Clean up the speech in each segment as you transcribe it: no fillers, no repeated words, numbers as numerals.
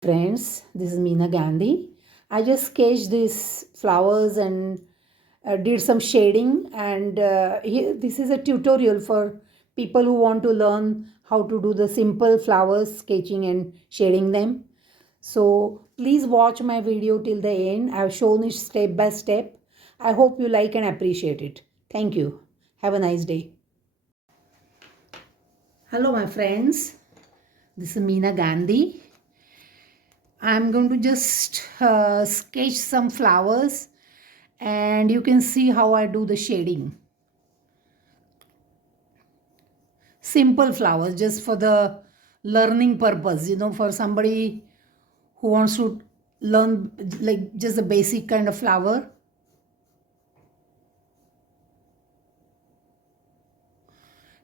Friends, this is Meena Gandhi. I just sketched these flowers and did some shading, and this is a tutorial for people who want to learn how to do the simple flowers sketching and shading them. So please watch my video till the end. I've shown it step by step. I hope you like and appreciate it. Thank you. Have a nice day. Hello, my friends. This is Meena Gandhi. I'm going to just sketch some flowers, and you can see how I do the shading. Simple flowers, just for the learning purpose, for somebody who wants to learn like just a basic kind of flower.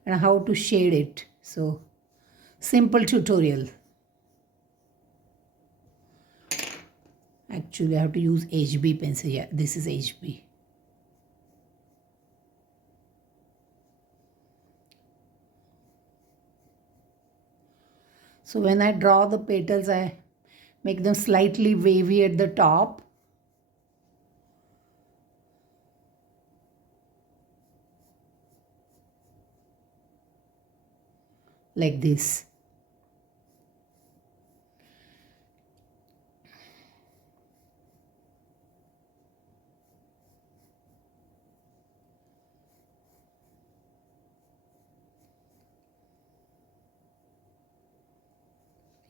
And how to shade it. So simple tutorial. Actually, I have to use HB pencil. Yeah, this is HB. So when I draw the petals, I make them slightly wavy at the top. Like this.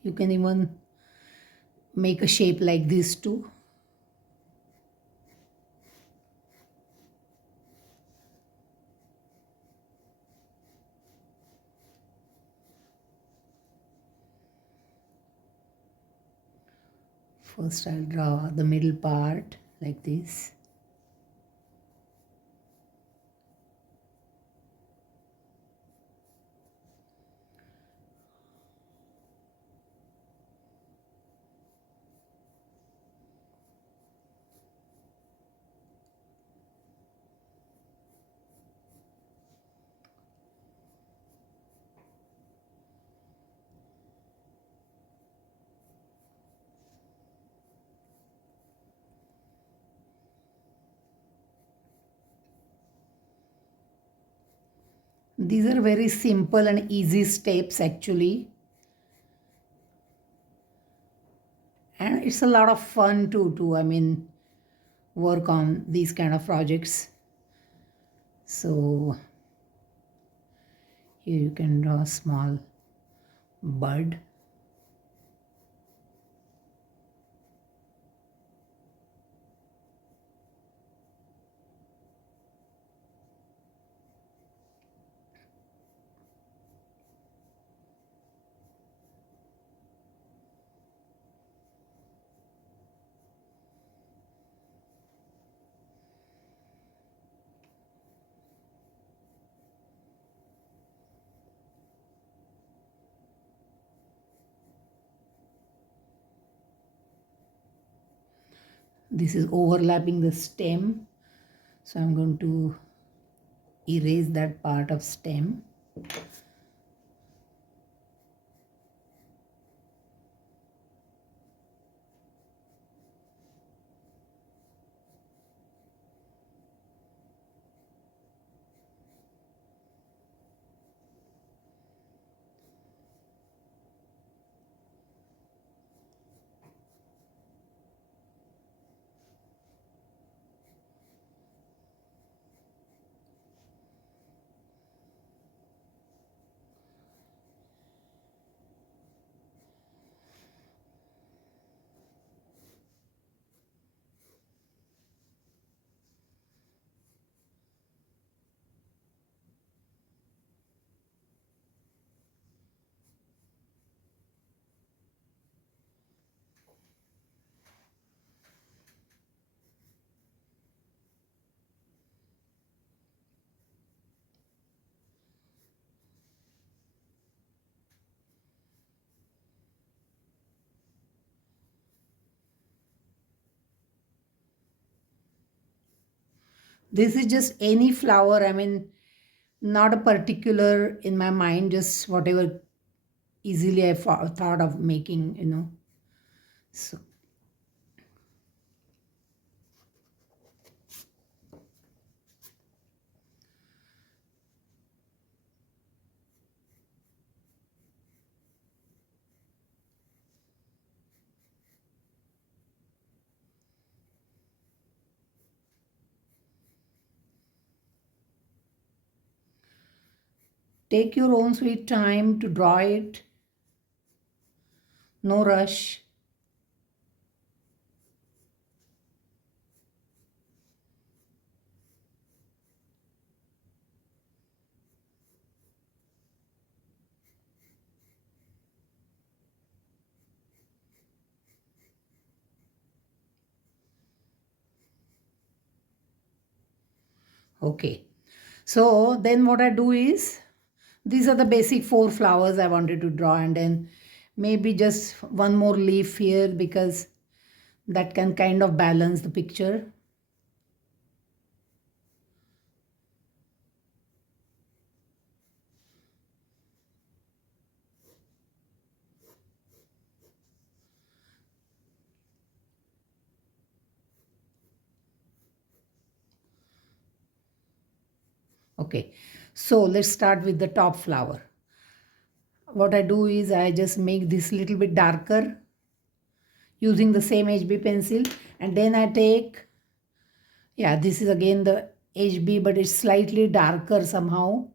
You can even make a shape like this too. First I'll draw the middle part like this. These are very simple and easy steps actually. And it's a lot of fun to work on these kind of projects. So here you can draw a small bud. This is overlapping the stem, so I'm going to erase that part of stem. This is just any flower, not a particular in my mind, just whatever easily I thought of making. So take your own sweet time to draw it. No rush. Okay. So then what I do is, these are the basic four flowers I wanted to draw, and then maybe just one more leaf here because that can kind of balance the picture. Okay, so let's start with the top flower. What I do is I just make this little bit darker using the same HB pencil, and then I take, yeah, this is again the HB, but it's slightly darker somehow.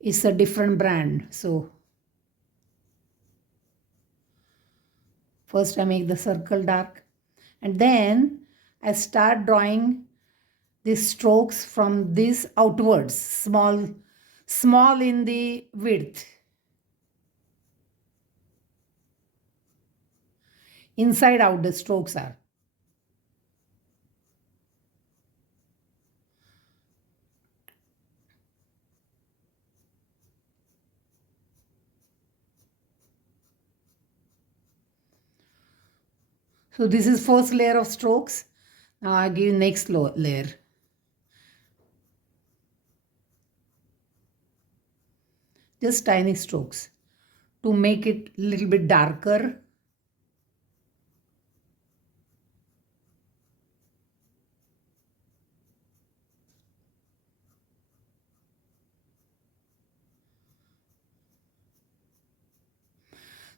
It's a different brand. So first I make the circle dark, and then I start drawing these strokes from this outwards, small in the width. Inside out the strokes are. So this is first layer of strokes. Now I give next layer. Just tiny strokes to make it a little bit darker.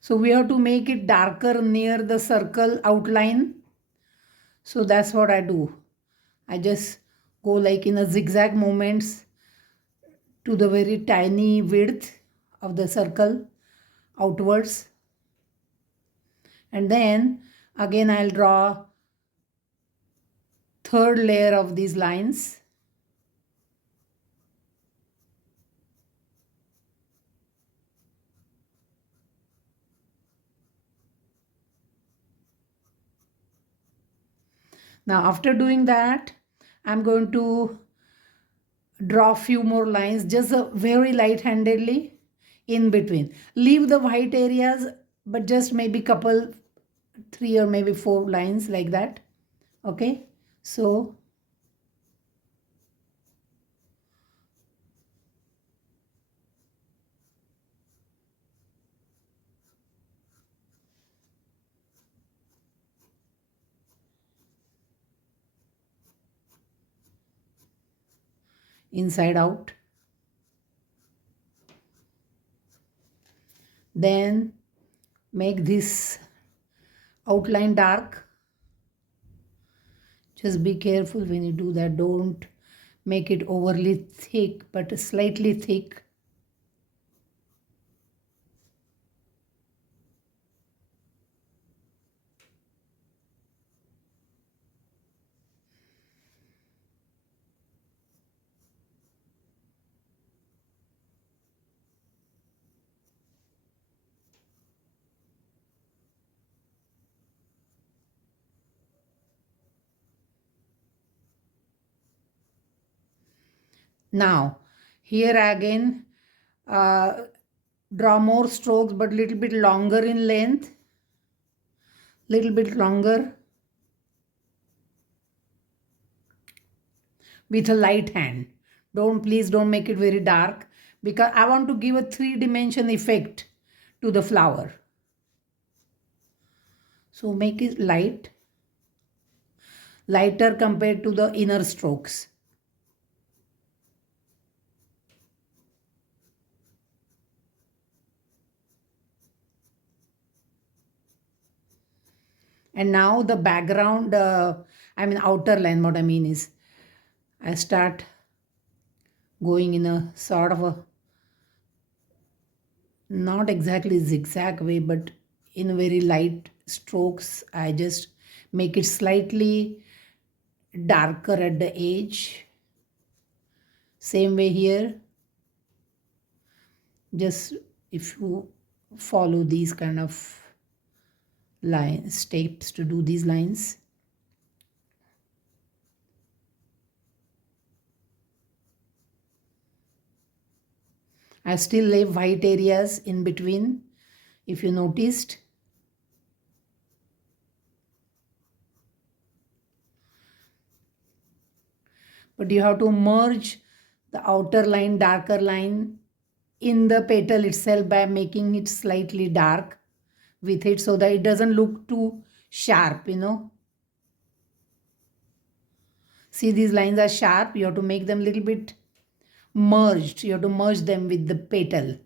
So we have to make it darker near the circle outline. So that's what I do. I just go like in a zigzag movements to the very tiny width of the circle outwards. And then again I'll draw third layer of these lines. Now after doing that, I'm going to draw a few more lines, just very light-handedly in between. Leave the white areas, but just maybe couple, 3 or maybe 4 lines like that. Okay, so inside out. Then make this outline dark. Just be careful when you do that. Don't make it overly thick, but slightly thick. Now, here again, draw more strokes, but little bit longer in length, little bit longer, with a light hand. Please don't make it very dark, because I want to give a 3-dimension effect to the flower. So make it lighter compared to the inner strokes. And now the background, I mean outer line, what I mean is I start going in a sort of a not exactly zigzag way, but in very light strokes. I just make it slightly darker at the edge. Same way here. Just if you follow these kind of line steps to do these lines. I still leave white areas in between, if you noticed. But you have to merge the outer line, darker line in the petal itself by making it slightly dark with it so that it doesn't look too sharp, you know. See, these lines are sharp. You have to make them a little bit merged. You have to merge them with the petal.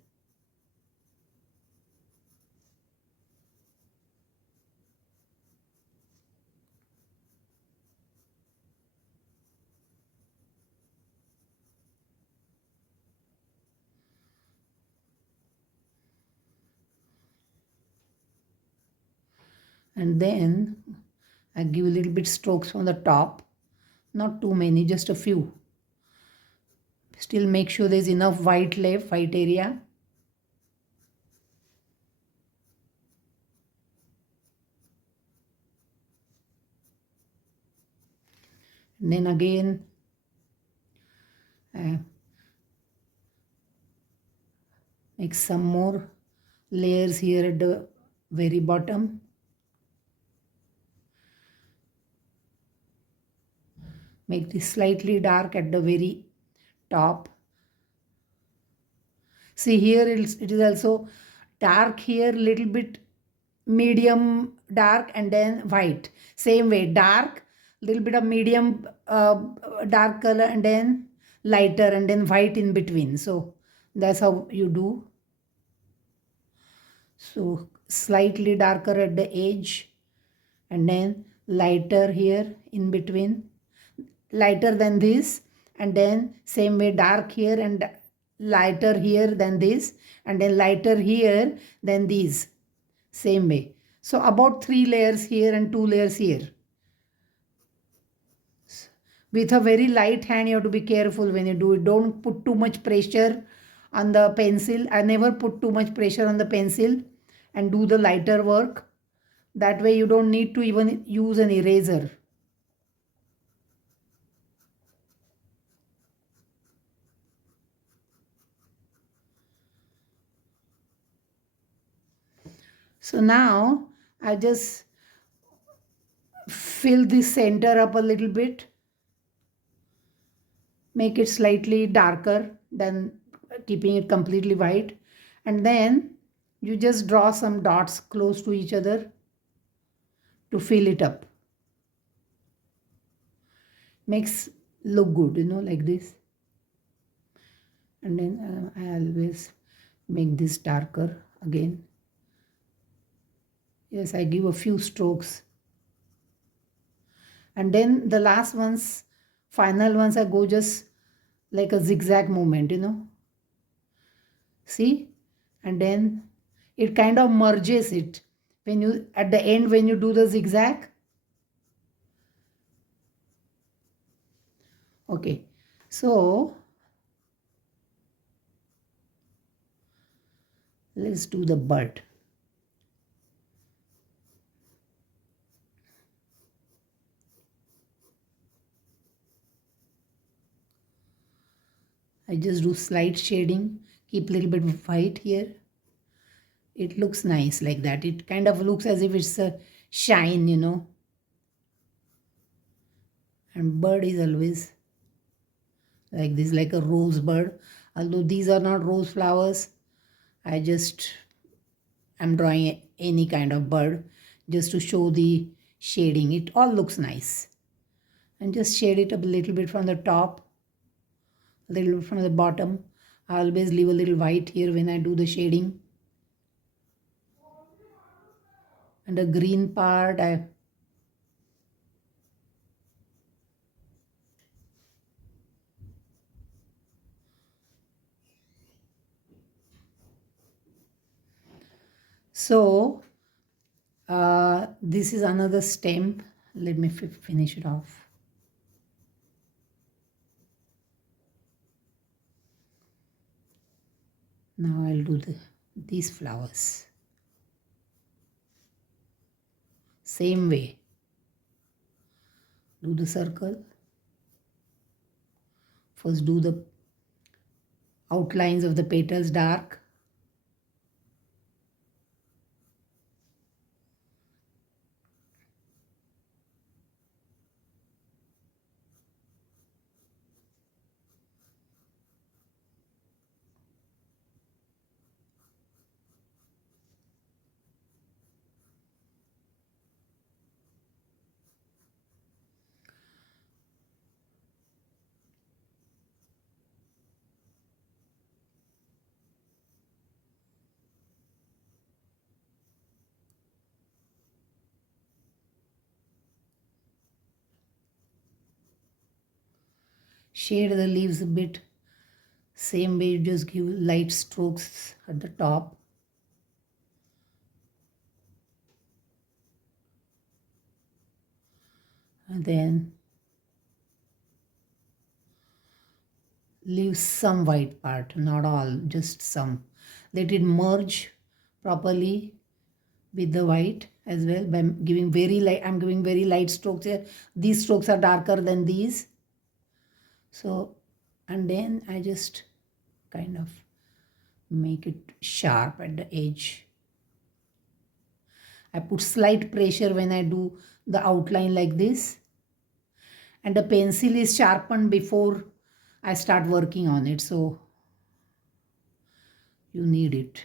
And then I give a little bit strokes from the top. Not too many, just a few. Still make sure there's enough white left, white area. And then again, make some more layers here at the very bottom. Make this slightly dark at the very top. See here it is also dark here, little bit medium dark and then white. Same way, dark, little bit of medium dark color and then lighter and then white in between. So that's how you do. So slightly darker at the edge and then lighter here in between, lighter than this, and then same way dark here and lighter here than this, and then lighter here than these, same way. So about 3 layers here and 2 layers here. With a very light hand, you have to be careful when you do it. Don't put too much pressure on the pencil. I never put too much pressure on the pencil and do the lighter work. That way you don't need to even use an eraser. So now I just fill this center up a little bit, make it slightly darker than keeping it completely white, and then you just draw some dots close to each other to fill it up. Makes look good, you know, like this. And then I always make this darker again. Yes, I give a few strokes. And then the last ones, final ones, I go just like a zigzag movement, you know. See? And then it kind of merges it. When you, at the end, when you do the zigzag. Okay. So, let's do the bud. I just do slight shading, keep a little bit of white here. It looks nice like that. It kind of looks as if it's a shine, you know. And bird is always like this, like a rose bird. Although these are not rose flowers, I'm drawing any kind of bird just to show the shading. It all looks nice. And just shade it a little bit from the top, a little bit from the bottom. I always leave a little white here when I do the shading. And the green part, I so this is another stem. Let me finish it off. Now I'll do these flowers. Same way. Do the circle. First do the outlines of the petals dark. Shade the leaves a bit. Same way, just give light strokes at the top. And then leave some white part, not all, just some. Let it merge properly with the white as well by giving very light. I'm giving very light strokes here. These strokes are darker than these. So, and then I just kind of make it sharp at the edge. I put slight pressure when I do the outline like this. And the pencil is sharpened before I start working on it. So you need it.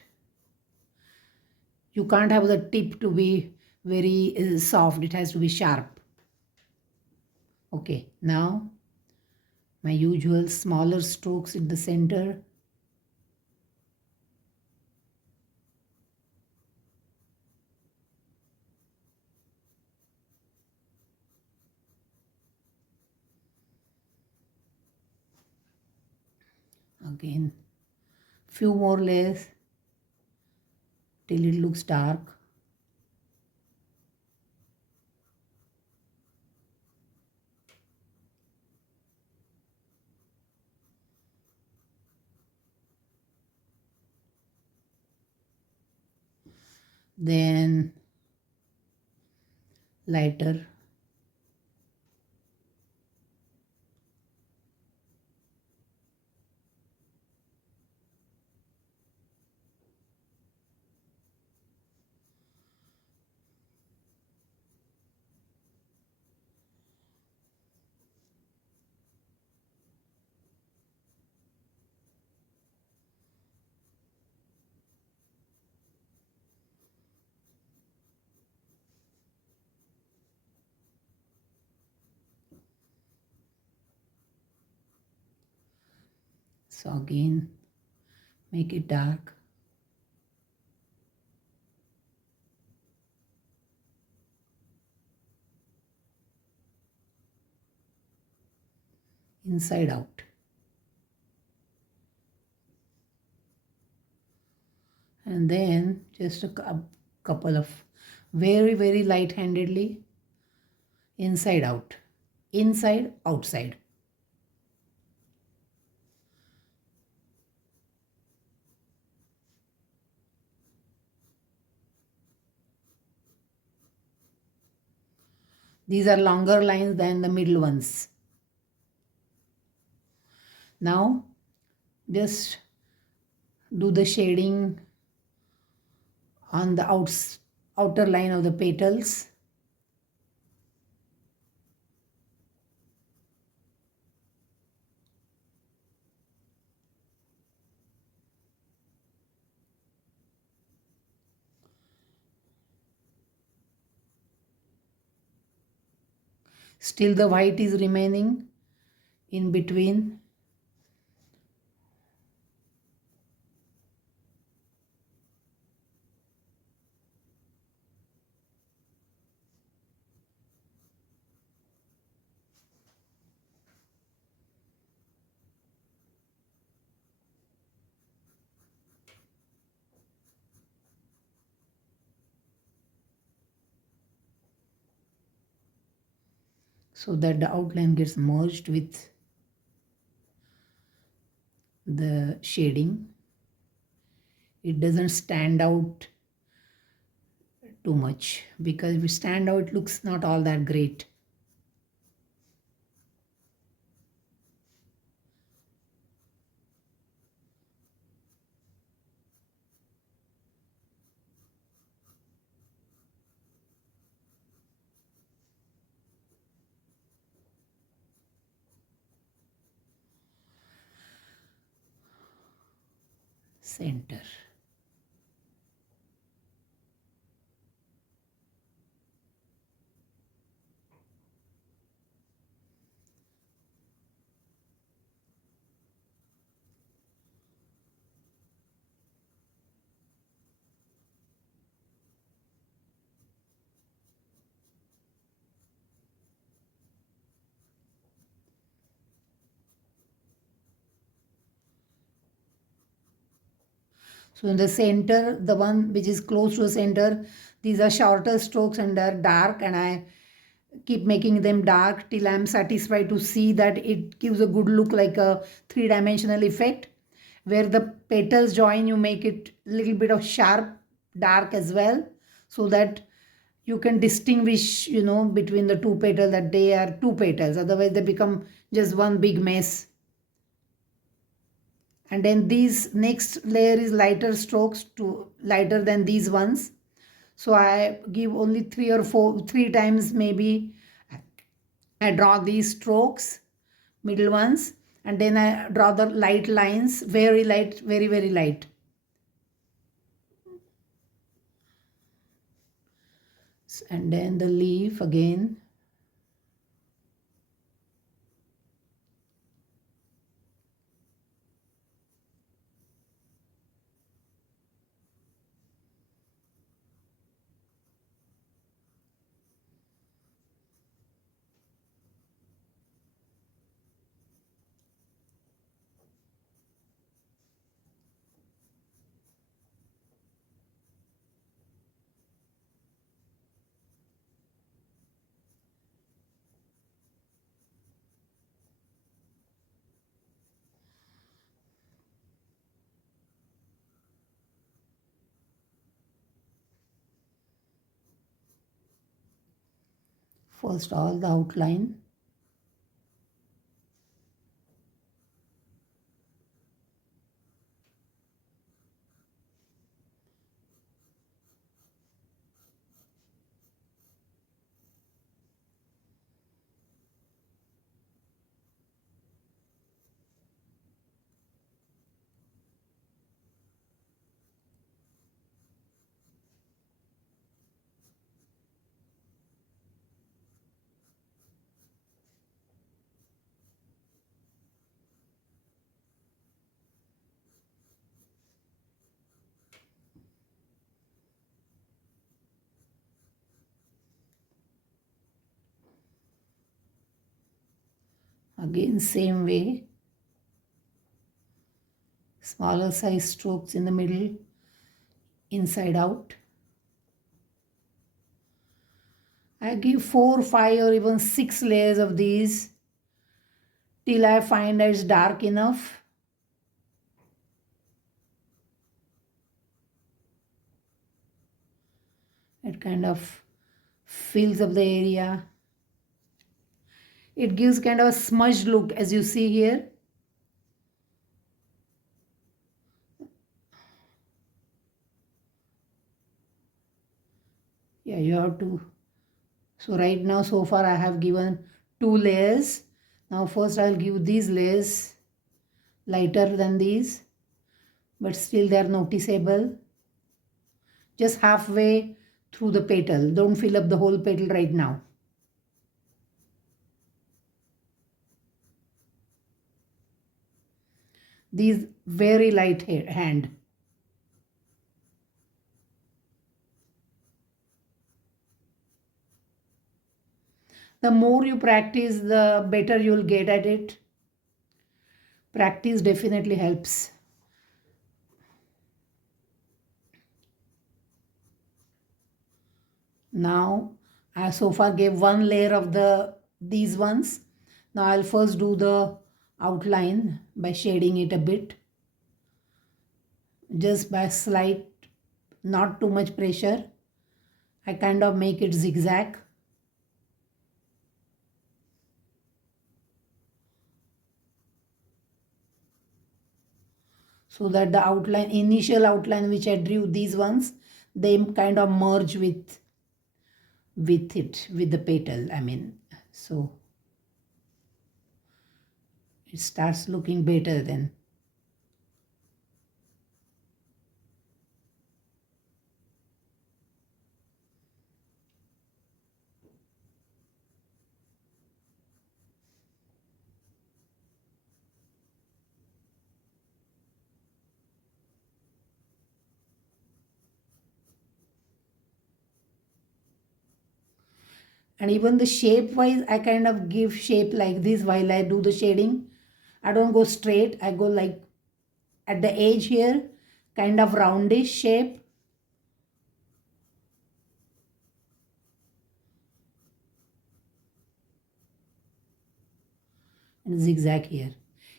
You can't have the tip to be very soft. It has to be sharp. Okay, now my usual smaller strokes in the center. Again, few more layers till it looks dark. Then lighter. So again, make it dark. Inside out. And then just a couple of very light handedly inside out, inside outside. These are longer lines than the middle ones. Now just do the shading on the outer line of the petals. Still the white is remaining in between. So that the outline gets merged with the shading. It doesn't stand out too much, because if it stand out, it looks not all that great. Center. So in the center, the one which is close to the center, these are shorter strokes and they're dark, and I keep making them dark till I'm satisfied to see that it gives a good look, like a three-dimensional effect. Where the petals join, you make it a little bit of sharp dark as well, so that you can distinguish, between the two petals, that they are two petals. Otherwise they become just one big mess. And then these next layer is lighter strokes, to lighter than these ones. So I give only three times maybe. I draw these strokes, middle ones, and then I draw the light lines, very light, very, very light. And then the leaf again. First all the outline. Again same way. Smaller size strokes in the middle, inside out. I give 4, 5 or even 6 layers of these till I find that it's dark enough. It kind of fills up the area. It gives kind of a smudged look, as you see here. Yeah, you have to. So right now, so far I have given 2 layers. Now first I'll give these layers lighter than these, but still they are noticeable. Just halfway through the petal. Don't fill up the whole petal right now. These very light hand. The more you practice, the better you'll get at it. Practice definitely helps. Now I so far gave one layer of these ones. Now I'll first do the outline by shading it a bit, just by slight, not too much pressure. I kind of make it zigzag. So that the outline, initial outline which I drew, these ones, they kind of merge with it, with the petal. I mean, so it starts looking better then. And even the shape wise, I kind of give shape like this while I do the shading. I don't go straight, I go like at the edge here, kind of roundish shape. And zigzag here.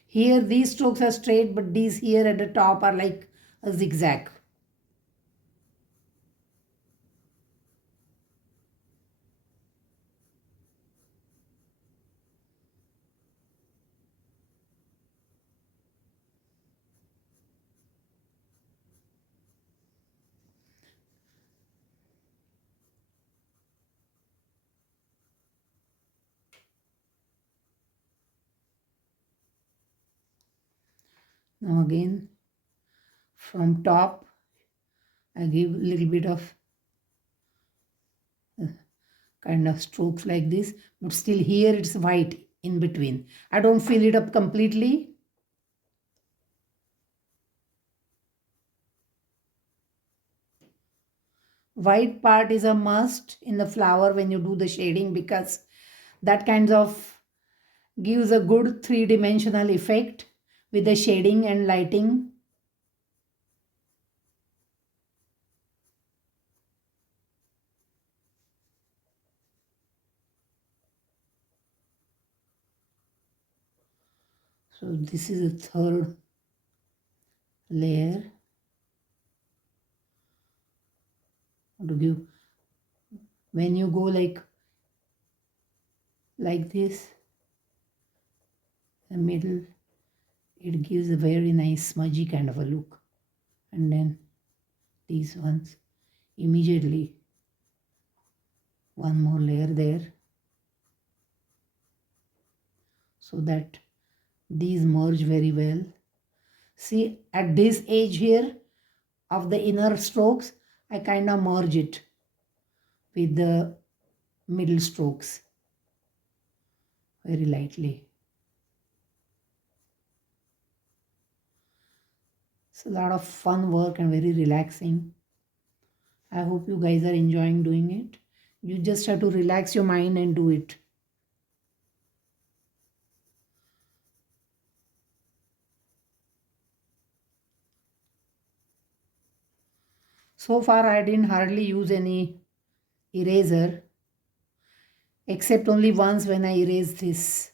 Here these strokes are straight, but these here at the top are like a zigzag. Now again, from top, I give a little bit of kind of strokes like this, but still here it's white in between. I don't fill it up completely. White part is a must in the flower when you do the shading, because that kind of gives a good three-dimensional effect with the shading and lighting. So this is a third layer to give. When you go like this, the middle, it gives a very nice smudgy kind of a look. And then these ones, immediately one more layer there, so that these merge very well. See, at this edge here of the inner strokes, I kind of merge it with the middle strokes very lightly. It's a lot of fun work and very relaxing. I hope you guys are enjoying doing it. You just have to relax your mind and do it. So far, I didn't hardly use any eraser, except only once when I erased this.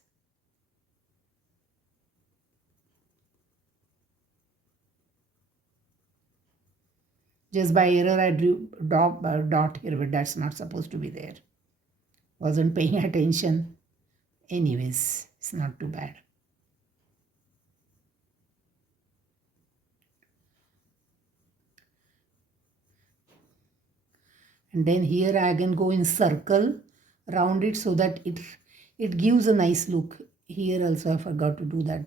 Just by error, I drew dot here, but that's not supposed to be there. Wasn't paying attention. Anyways, it's not too bad. And then here I again go in circle around it, so that it gives a nice look. Here also I forgot to do that.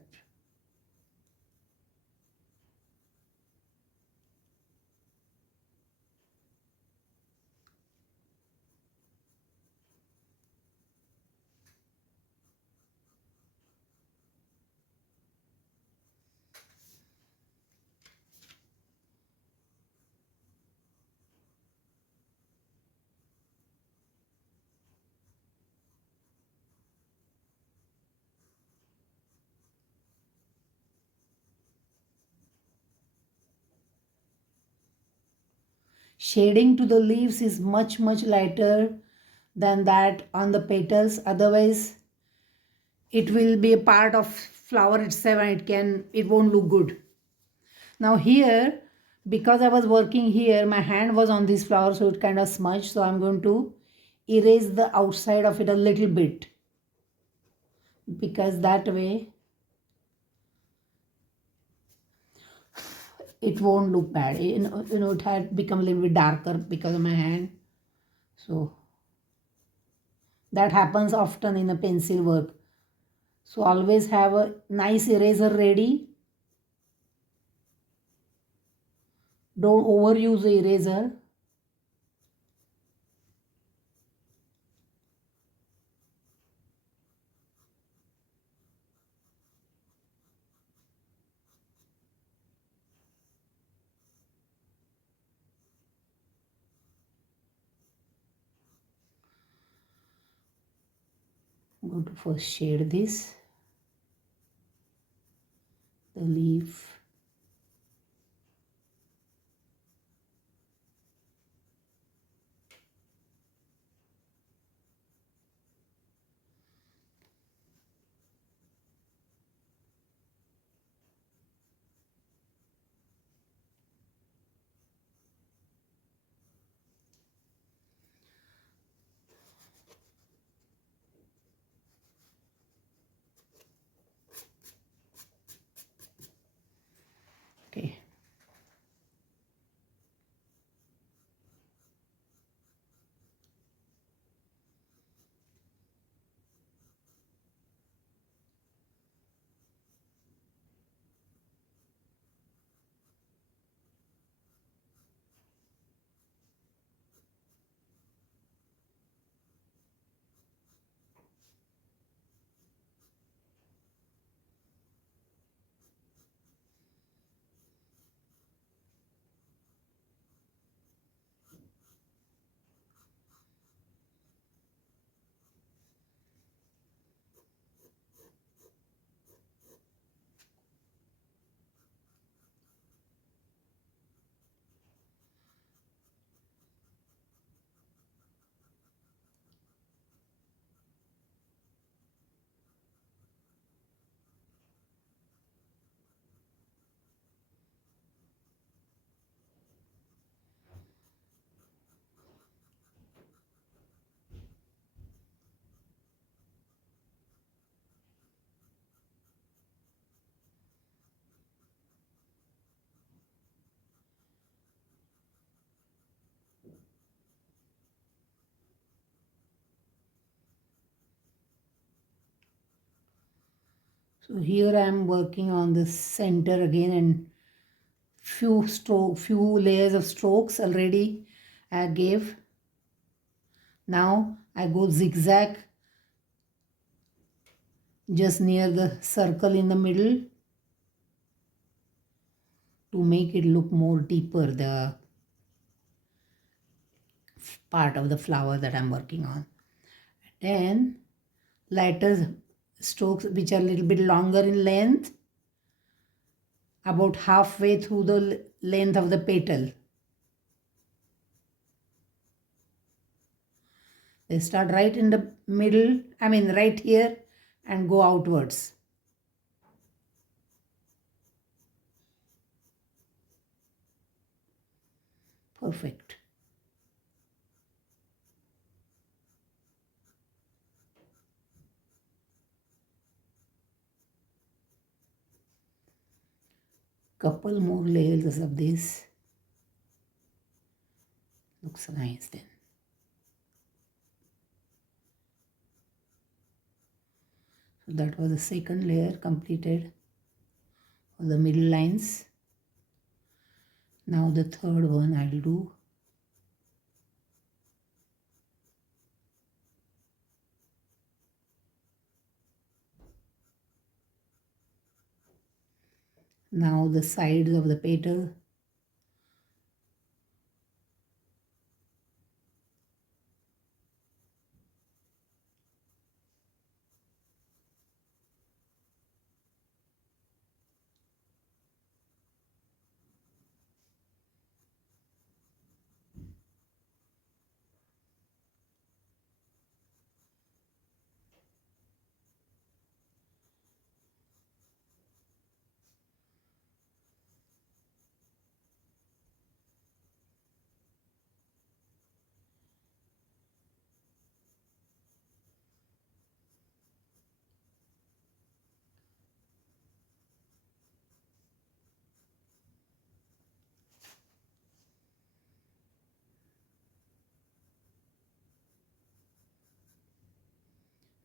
Shading to the leaves is much lighter than that on the petals. Otherwise, it will be a part of flower itself and it won't look good. Now here, because I was working here, my hand was on this flower, so it kind of smudged. So I'm going to erase the outside of it a little bit, because that way it won't look bad. It had become a little bit darker because of my hand. So that happens often in a pencil work. So always have a nice eraser ready. Don't overuse the eraser. I'm going to first shade this, the leaf. Okay. So here I am working on the center again, and few layers of strokes already I gave. Now I go zigzag just near the circle in the middle to make it look more deeper, the part of the flower that I'm working on. Then lighter strokes which are a little bit longer in length, about halfway through the length of the petal. They start right in the middle, right here, and go outwards. Perfect. Couple more layers of this. Looks nice then. So that was the second layer completed of the middle lines. Now the third one I'll do. Now the sides of the petal.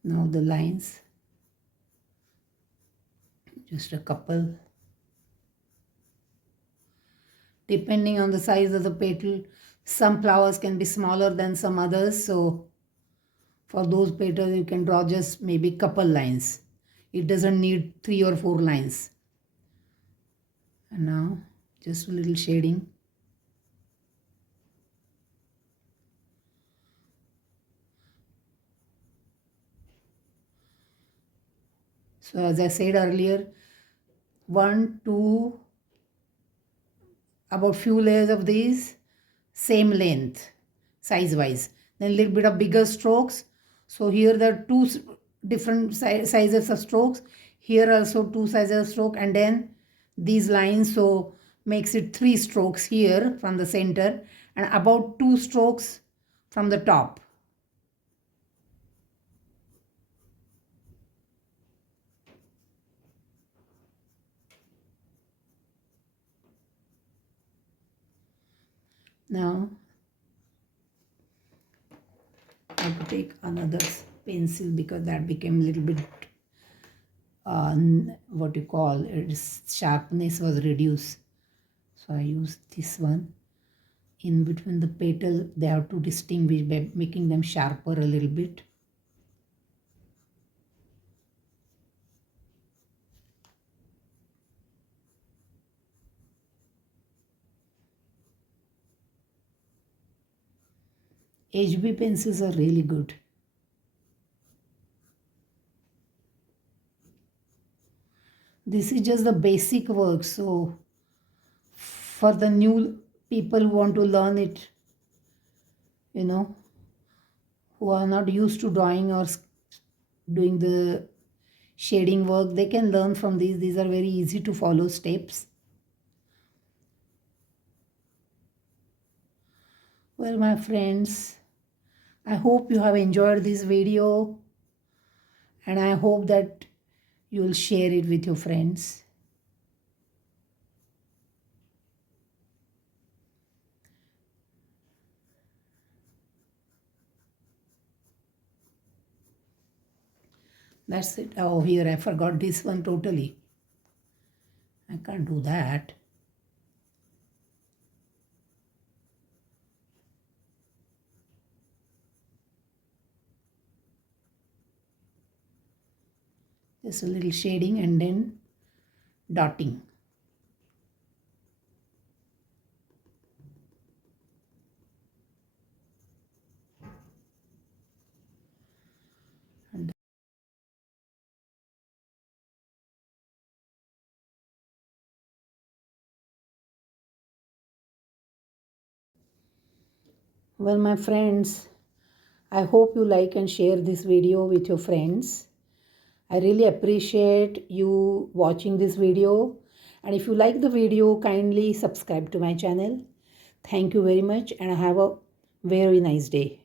Now the lines, just a couple. Depending on the size of the petal, some flowers can be smaller than some others. So for those petals, you can draw just maybe couple lines. It doesn't need 3 or 4 lines. And now just a little shading. So as I said earlier, 1, 2, about few layers of these, same length, size wise. Then a little bit of bigger strokes. So here there are two different sizes of strokes. Here also 2 sizes of stroke, and then these lines, so makes it 3 strokes here from the center and about 2 strokes from the top. Now I have to take another pencil because that became a little bit what you call its sharpness was reduced. So I use this one. In between the petal, they have to distinguish by making them sharper a little bit. HB pencils are really good. This is just the basic work. So for the new people who want to learn it, who are not used to drawing or doing the shading work, they can learn from these. These are very easy to follow steps. Well, my friends, I hope you have enjoyed this video, and I hope that you will share it with your friends. That's it. Oh, here I forgot this one totally. I can't do that. Just a little shading and then dotting. Well, my friends, I hope you like and share this video with your friends. I really appreciate you watching this video. And if you like the video, kindly subscribe to my channel. Thank you very much and have a very nice day.